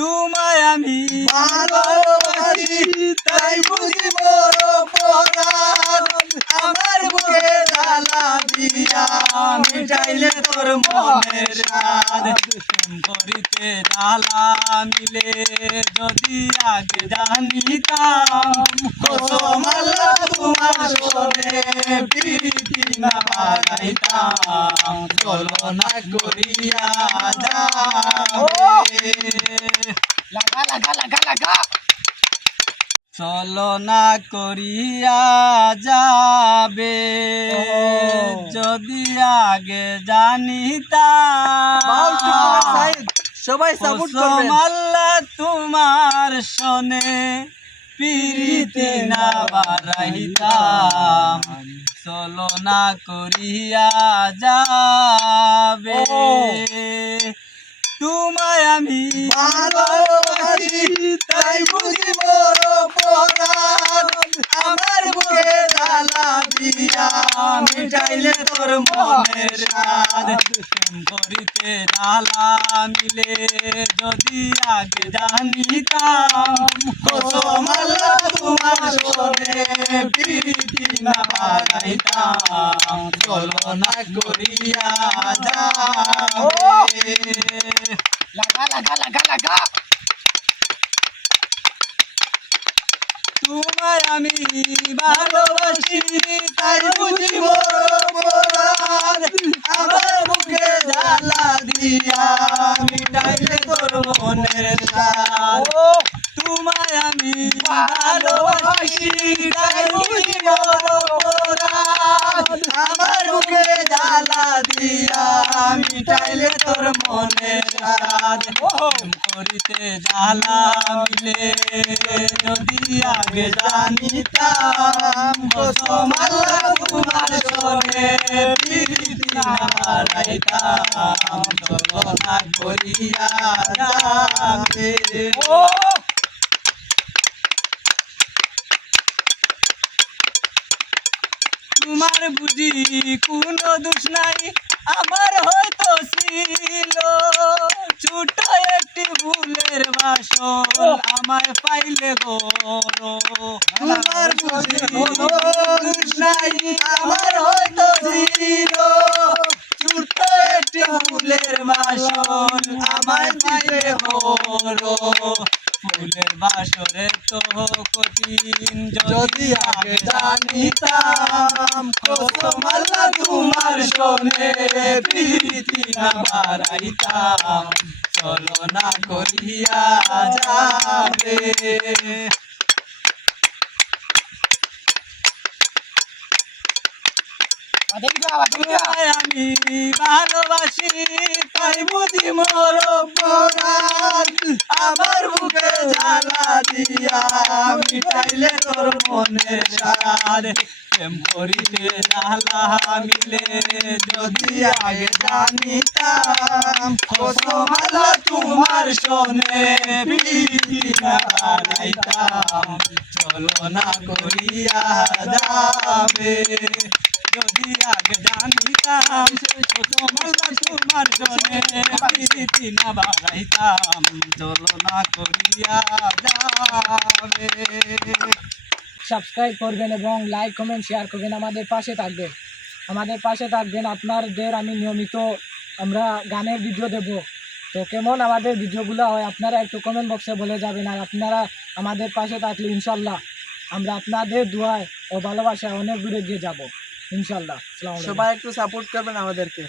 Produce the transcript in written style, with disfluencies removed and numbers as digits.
তোমায় আমি ভালোবাসি তাই বুঝি বড় পরাণ আমার বুকে জ্বালা দিয়া মিটাইলে তোর মনের স্বাদ প্রেম করিতে জ্বালা মিলে যদি আগে জানিতাম কসম আল্লাহ তোমার শোনে প্রীতি না বাড়াইতাম চলো না করিয়া যাবে লাগা লাগা লাগা লাগা চলো না করিয়া যাবে যদি আগে জানিতাম সবাই সাপোর্ট করবেন আল্লাহ তোমার শোনে প্রীতি না বাড়াইতাম চলো না করিয়া যাবে তোমায় আমি ভালোবাসি তাই বুঝি বড় পরাণ আমার বুকে জ্বালা দিয়া মিটাইলে তোর মনের স্বাদ প্রেম করিতে জ্বালা মিলে যদি আগে জানিতাম কসম আল্লাহ তোমার শোনে প্রীতি না বাড়াইতাম চলো না করিয়া যাবে লাগা লাগা লাগা লাগা তোমায় আমি ভালোবাসি তাই বুঝি বড় পরাণ আমার বুকে জ্বালা দিয়া মিটাইলে তোর মনের স্বাদ তোমায় আমি ভালোবাসি তাই বুঝি বড় পরাণ আমার বুকে জ্বালা দিয়া মিটাইলে তোর মনের স্বাদ প্রেম করিতে জ্বালা মিলে যদি আগে জানিতাম কসম আল্লাহ তোমার শোনে প্রীতি না বাড়াইতাম চলো না করিয়া যাবে তোমার বুঝি কোনো দোষ নাই আমার হয়তো ছিল ছোট একটি ভুলের বাসন আমায় পাইলে গো তোমার বুঝি কোনো দোষ নাই আমার হয়তো ছিল ছোট্ট একটি ফুলের বাসন আমায় পাইলে হলো ফুলের বাসরে তো কঠিন যদি আগে জানিতাম কসম আল্লাহ তোমার শোনে প্রীতি না বাড়াইতাম চলো না করিয়া যাবে তোমায় আমি ভালোবাসি তাই বুঝি মোর পরাণ আমার বুকে জ্বালা দিয়া মিটাইলে তোর মনের স্বাদ প্রেম করিতে জ্বালা মিলে যদি আগে জানিতাম কসম আল্লাহ তোমার শোনে প্রীতি না বাড়াইতাম চলো না করিয়া যাবে যদি আগে জানিতাম তোমার জনে প্রীতি না বাড়াইতাম চলো না করিয়া যাবে। সাবস্ক্রাইব করবেন এবং লাইক কমেন্ট শেয়ার করবেন, আমাদের পাশে থাকবেন আপনাদের আমি নিয়মিত আমরা গানের ভিডিও দেব। তো কেমন আমাদের ভিডিওগুলো হয় আপনারা একটু কমেন্ট বক্সে বলে যাবেন। আর আপনারা আমাদের পাশে থাকলে ইনশাল্লাহ আমরা আপনাদের দোয়ায় ও ভালোবাসায় অনেক দূরে গিয়ে যাব ইনশাল্লাহ। সবাই একটু সাপোর্ট করবেন আমাদেরকে।